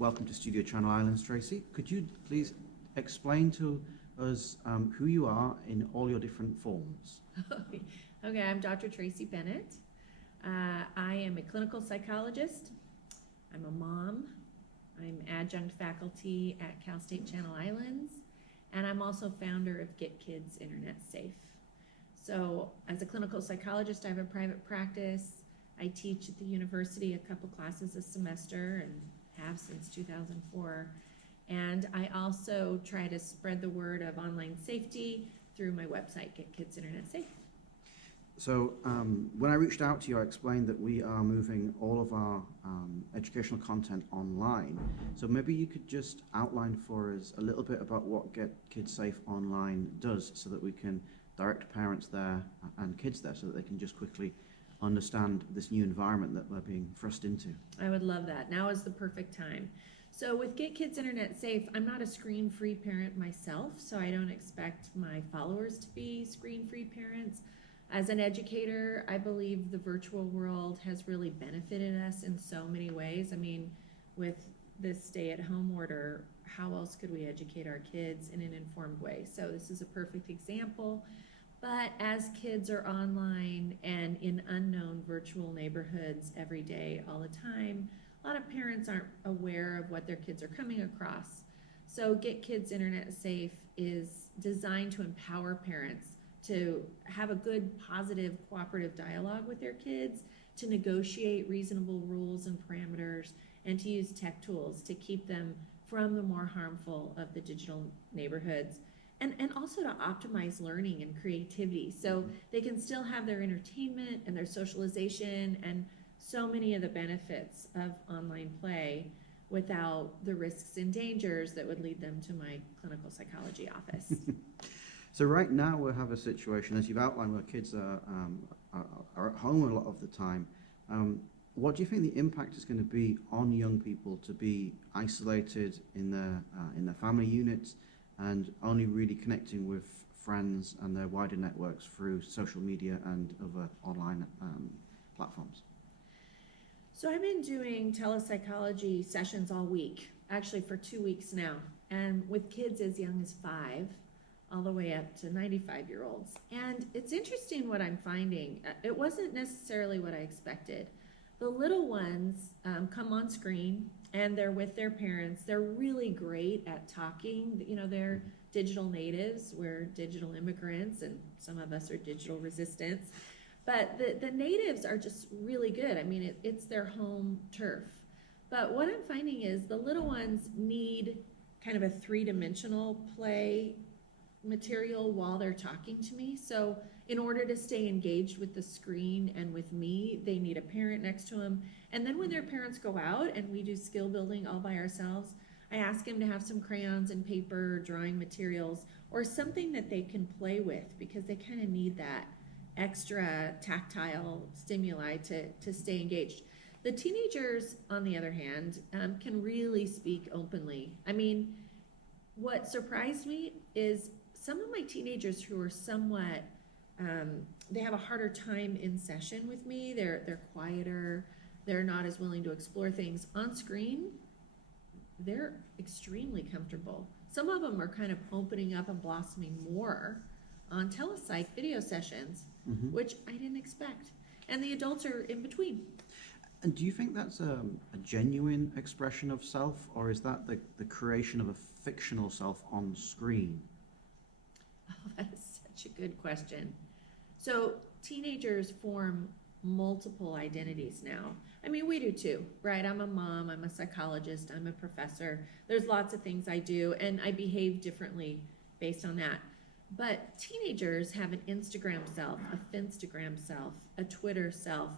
Welcome to Studio Channel Islands, Tracy. Could you please explain to us who you are in all your different forms? Okay, I'm Dr. Tracy Bennett. I am a clinical psychologist. I'm a mom. I'm adjunct faculty at Cal State Channel Islands. And I'm also founder of Get Kids Internet Safe. So as a clinical psychologist, I have a private practice. I teach at the university a couple classes a semester and have since 2004. And I also try to spread the word of online safety through my website, Get Kids Internet Safe. So when I reached out to you, I explained that we are moving all of our educational content online. So maybe you could just outline for us a little bit about what Get Kids Safe Online does so that we can direct parents there and kids there so that they can just quickly understand this new environment that we're being thrust into. I would love that. Now is the perfect time. So with Get Kids Internet Safe, I'm not a screen-free parent myself, so I don't expect my followers to be screen-free parents. As an educator, I believe the virtual world has really benefited us in so many ways. I mean, with this stay-at-home order, how else could we educate our kids in an informed way? So this is a perfect example. But as kids are online and in unknown virtual neighborhoods every day, all the time, a lot of parents aren't aware of what their kids are coming across. So Get Kids Internet Safe is designed to empower parents to have a good, positive, cooperative dialogue with their kids, to negotiate reasonable rules and parameters, and to use tech tools to keep them from the more harmful of the digital neighborhoods. And also to optimize learning and creativity so they can still have their entertainment and their socialization and so many of the benefits of online play without the risks and dangers that would lead them to my clinical psychology office. So right now we have a situation, as you've outlined, where kids are at home a lot of the time. What do you think the impact is going to be on young people to be isolated in their family units and only really connecting with friends and their wider networks through social media and other online platforms? So I've been doing telepsychology sessions all week, actually for 2 weeks now, and with kids as young as 5, all the way up to 95-year-olds. And it's interesting what I'm finding. It wasn't necessarily what I expected. The little ones come on screen and they're with their parents. They're really great at talking. You know, they're digital natives. We're digital immigrants, and some of us are digital resistants. But the natives are just really good. I mean, it's their home turf. But what I'm finding is the little ones need kind of a three-dimensional play material while they're talking to me. So in order to stay engaged with the screen and with me, they need a parent next to them. And then when their parents go out and we do skill building all by ourselves, I ask them to have some crayons and paper, drawing materials, or something that they can play with because they kind of need that extra tactile stimuli to stay engaged. The teenagers, on the other hand, can really speak openly. I mean, what surprised me is some of my teenagers who are somewhat, they have a harder time in session with me. They're quieter. They're not as willing to explore things on screen. They're extremely comfortable. Some of them are kind of opening up and blossoming more on telepsych video sessions, which I didn't expect. And the adults are in between. And do you think that's a genuine expression of self, or is that the creation of a fictional self on screen? Oh, that is such a good question. So teenagers form multiple identities now. I mean, we do too, right? I'm a mom, I'm a psychologist, I'm a professor. There's lots of things I do, and I behave differently based on that. But teenagers have an Instagram self, a Finstagram self, a Twitter self.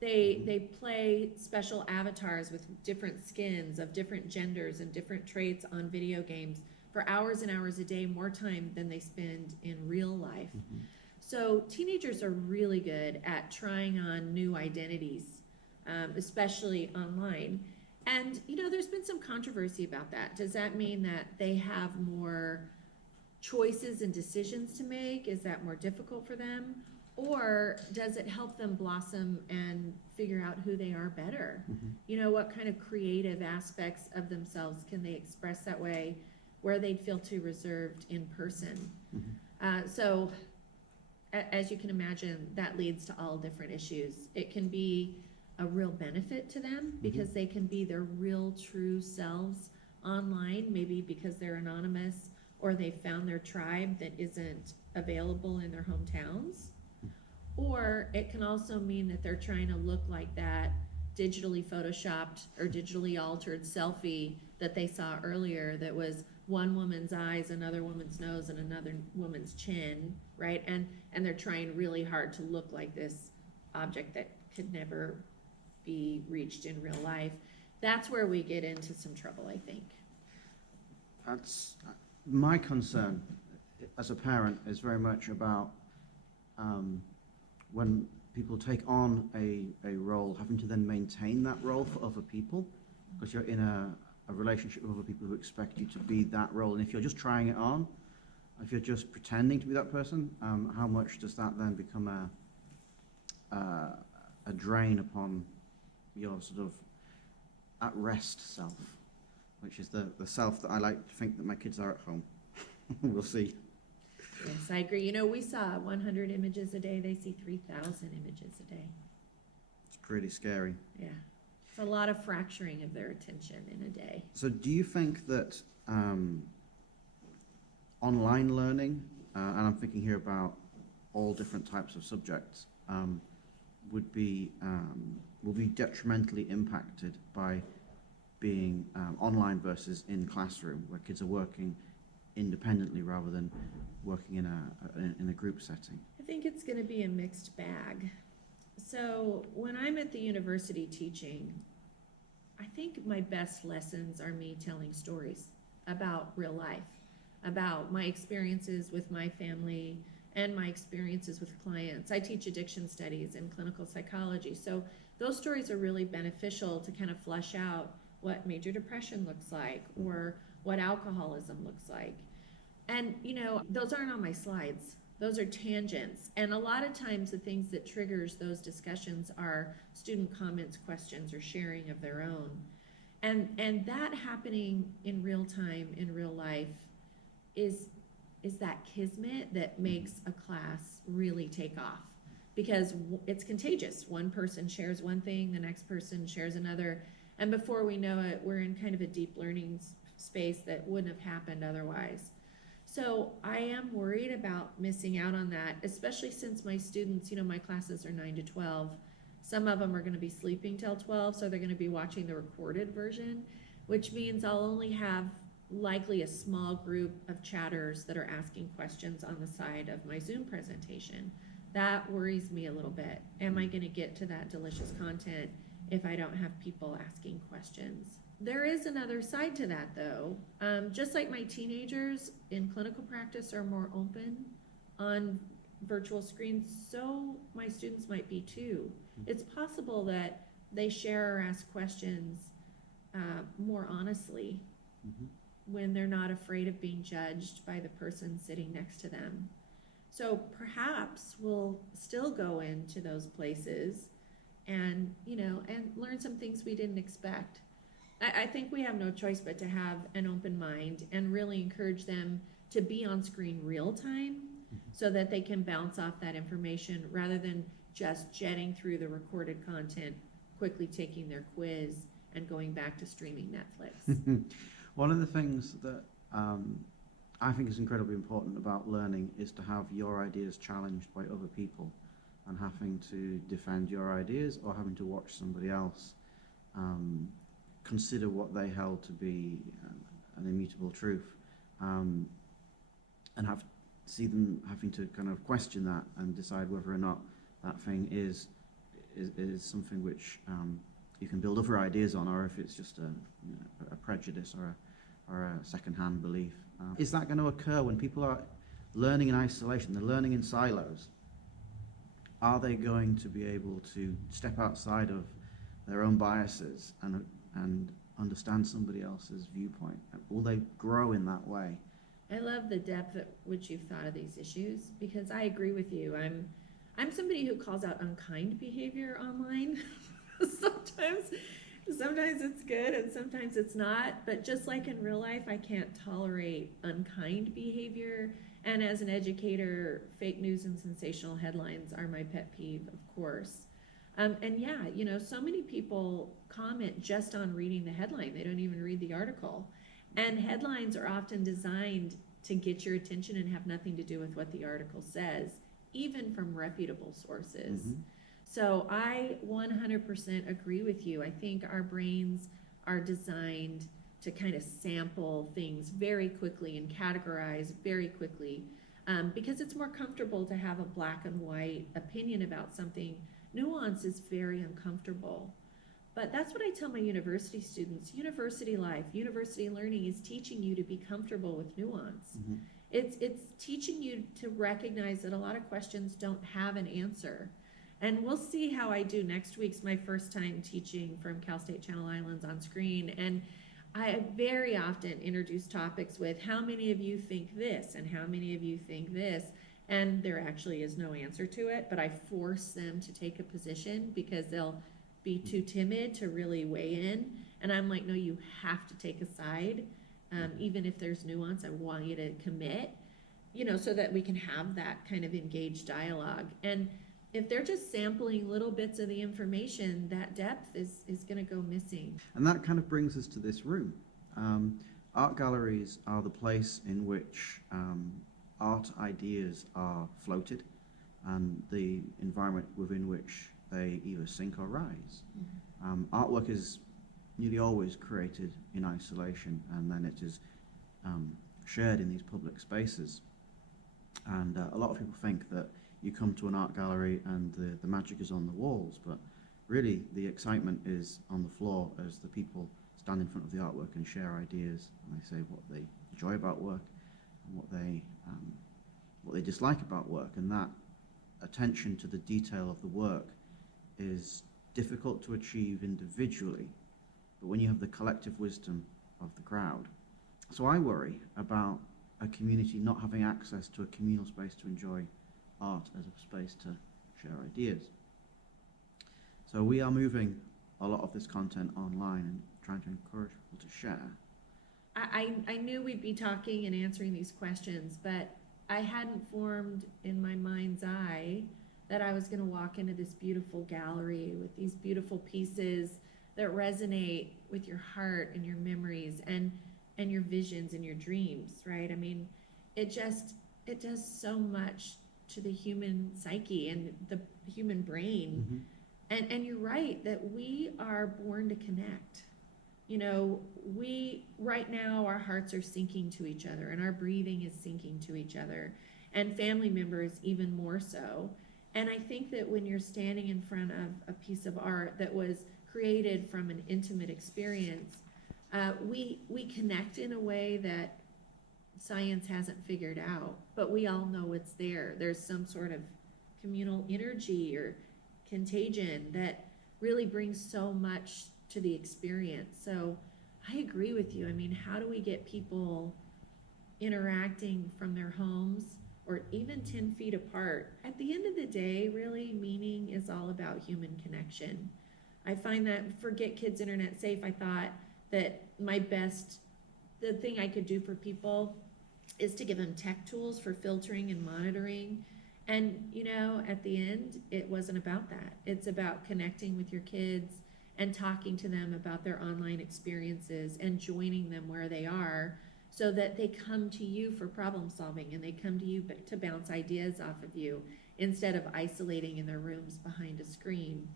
They play special avatars with different skins of different genders and different traits on video games for hours and hours a day, more time than they spend in real life. So teenagers are really good at trying on new identities, especially online. And, you know, there's been some controversy about that. Does that mean that they have more choices and decisions to make? Is that more difficult for them? Or does it help them blossom and figure out who they are better? Mhm. You know, what kind of creative aspects of themselves can they express that way where they'd feel too reserved in person? So as you can imagine, that leads to all different issues. It can be a real benefit to them because they can be their real true selves online, maybe because they're anonymous or they found their tribe that isn't available in their hometowns. Or it can also mean that they're trying to look like that digitally photoshopped or digitally altered selfie that they saw earlier that was one woman's eyes, another woman's nose, and another woman's chin, right? And they're trying really hard to look like this object that could never be reached in real life. That's where we get into some trouble, I think. That's my concern as a parent is very much about when people take on a role, having to then maintain that role for other people, because you're in a relationship with other people who expect you to be that role. And if you're just trying it on, if you're just pretending to be that person, how much does that then become a drain upon your sort of at-rest self, which is the self that I like to think that my kids are at home. We'll see. Yes, I agree. You know, we saw 100 images a day. They see 3,000 images a day. It's pretty scary. Yeah. It's a lot of fracturing of their attention in a day. So do you think that online learning, and I'm thinking here about all different types of subjects, will be detrimentally impacted by being online versus in classroom, where kids are working independently rather than working in a group setting? I think it's going to be a mixed bag. So when I'm at the university teaching, I think my best lessons are me telling stories about real life, about my experiences with my family and my experiences with clients. I teach addiction studies and clinical psychology. So those stories are really beneficial to kind of flesh out what major depression looks like or what alcoholism looks like. And, you know, those aren't on my slides. Those are tangents. And a lot of times the things that triggers those discussions are student comments, questions, or sharing of their own. And that happening in real time, in real life, is that kismet that makes a class really take off. Because it's contagious. One person shares one thing, the next person shares another. And before we know it, we're in kind of a deep learning space that wouldn't have happened otherwise. So I am worried about missing out on that, especially since my students, you know, my classes are 9 to 12. Some of them are going to be sleeping till 12, so they're going to be watching the recorded version, which means I'll only have likely a small group of chatters that are asking questions on the side of my Zoom presentation. That worries me a little bit. Am I going to get to that delicious content if I don't have people asking questions? There is another side to that, though. Just like my teenagers in clinical practice are more open on virtual screens, so my students might be too. It's possible that they share or ask questions more honestly when they're not afraid of being judged by the person sitting next to them. So perhaps we'll still go into those places and, you know, and learn some things we didn't expect. I think we have no choice but to have an open mind and really encourage them to be on screen real time so that they can bounce off that information rather than just jetting through the recorded content, quickly taking their quiz and going back to streaming Netflix. One of the things that I think is incredibly important about learning is to have your ideas challenged by other people, and having to defend your ideas or having to watch somebody else consider what they held to be an immutable truth, and see them having to kind of question that and decide whether or not that thing is something which you can build other ideas on, or if it's just a prejudice or a second-hand belief. Is that going to occur when people are learning in isolation? They're learning in silos. Are they going to be able to step outside of their own biases and understand somebody else's viewpoint? Will they grow in that way? I love the depth at which you've thought of these issues, because I agree with you. I'm somebody who calls out unkind behavior online. sometimes, sometimes it's good and sometimes it's not. But just like in real life, I can't tolerate unkind behavior. And as an educator, fake news and sensational headlines are my pet peeve, of course. And yeah, so many people comment just on reading the headline. They don't even read the article. And headlines are often designed to get your attention and have nothing to do with what the article says, even from reputable sources. Mm-hmm. So I 100% agree with you. I think our brains are designed to kind of sample things very quickly and categorize very quickly, because it's more comfortable to have a black and white opinion about something. Nuance is very uncomfortable. But that's what I tell my university students. University life, university learning is teaching you to be comfortable with nuance. Mm-hmm. It's teaching you to recognize that a lot of questions don't have an answer. And we'll see how I do. Next week's my first time teaching from Cal State Channel Islands on screen. And I very often introduce topics with how many of you think this and how many of you think this. And there actually is no answer to it, but I force them to take a position because they'll be too timid to really weigh in. And I'm like, no, you have to take a side. Even if there's nuance, I want you to commit, so that we can have that kind of engaged dialogue. And if they're just sampling little bits of the information, that depth is going to go missing. And that kind of brings us to this room. Art galleries are the place in which art ideas are floated and the environment within which they either sink or rise. Artwork is nearly always created in isolation, and then it is shared in these public spaces. And a lot of people think that you come to an art gallery and the magic is on the walls, but really the excitement is on the floor as the people stand in front of the artwork and share ideas, and they say what they enjoy about work and what they dislike about work. And that attention to the detail of the work is difficult to achieve individually, but when you have the collective wisdom of the crowd. So I worry about a community not having access to a communal space to enjoy art as a space to share ideas. So we are moving a lot of this content online and trying to encourage people to share. I knew we'd be talking and answering these questions, but I hadn't formed in my mind's eye that I was going to walk into this beautiful gallery with these beautiful pieces that resonate with your heart and your memories and your visions and your dreams, right? I mean, it does so much to the human psyche and the human brain. Mm-hmm. And you're right that we are born to connect. Right now our hearts are syncing to each other and our breathing is syncing to each other, and family members even more so. And I think that when you're standing in front of a piece of art that was created from an intimate experience, we connect in a way that science hasn't figured out, but we all know it's there. There's some sort of communal energy or contagion that really brings so much to the experience. So I agree with you. I mean, how do we get people interacting from their homes or even 10 feet apart? At the end of the day, really, meaning is all about human connection. I find that, forget kids internet safe, I thought that the thing I could do for people is to give them tech tools for filtering and monitoring. And, at the end, it wasn't about that. It's about connecting with your kids and talking to them about their online experiences and joining them where they are so that they come to you for problem solving and they come to you to bounce ideas off of you instead of isolating in their rooms behind a screen.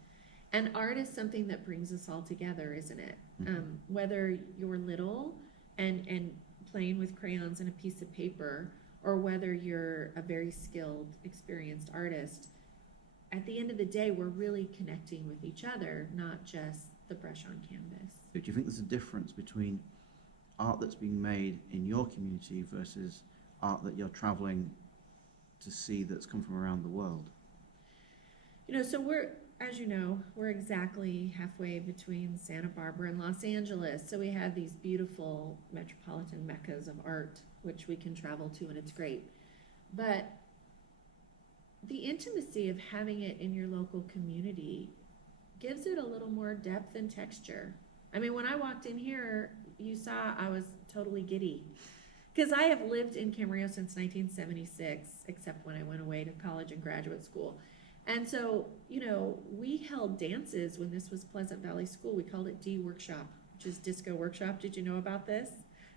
And art is something that brings us all together, isn't it? Mm-hmm. Whether you're little and playing with crayons and a piece of paper, or whether you're a very skilled, experienced artist, at the end of the day, we're really connecting with each other, not just the brush on canvas. Do you think there's a difference between art that's being made in your community versus art that you're traveling to see that's come from around the world? So we're exactly halfway between Santa Barbara and Los Angeles. So we have these beautiful metropolitan meccas of art, which we can travel to, and it's great. But the intimacy of having it in your local community gives it a little more depth and texture. I mean, when I walked in here, you saw I was totally giddy. Because I have lived in Camarillo since 1976, except when I went away to college and graduate school. And so, you know, we held dances when this was Pleasant Valley School. We called it D Workshop, which is disco workshop. Did you know about this?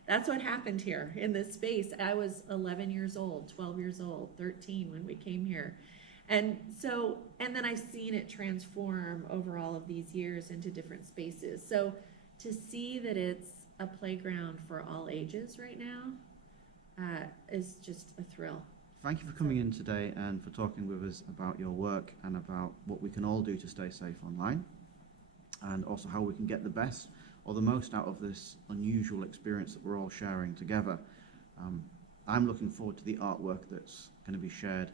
That's what happened here in this space. I was 11 years old, 12 years old, 13 when we came here. And so, and then I've seen it transform over all of these years into different spaces. So to see that it's a playground for all ages right now is just a thrill. Thank you for coming in today and for talking with us about your work and about what we can all do to stay safe online, and also how we can get the best or the most out of this unusual experience that we're all sharing together. I'm looking forward to the artwork that's going to be shared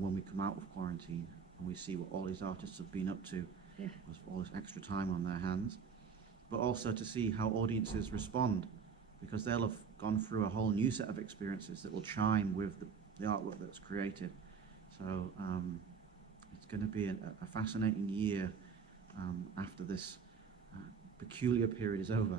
when we come out of quarantine and we see what all these artists have been up to with all this extra time on their hands, but also to see how audiences respond, because they'll have gone through a whole new set of experiences that will chime with the artwork that's created. So it's going to be a fascinating year after this peculiar period is over.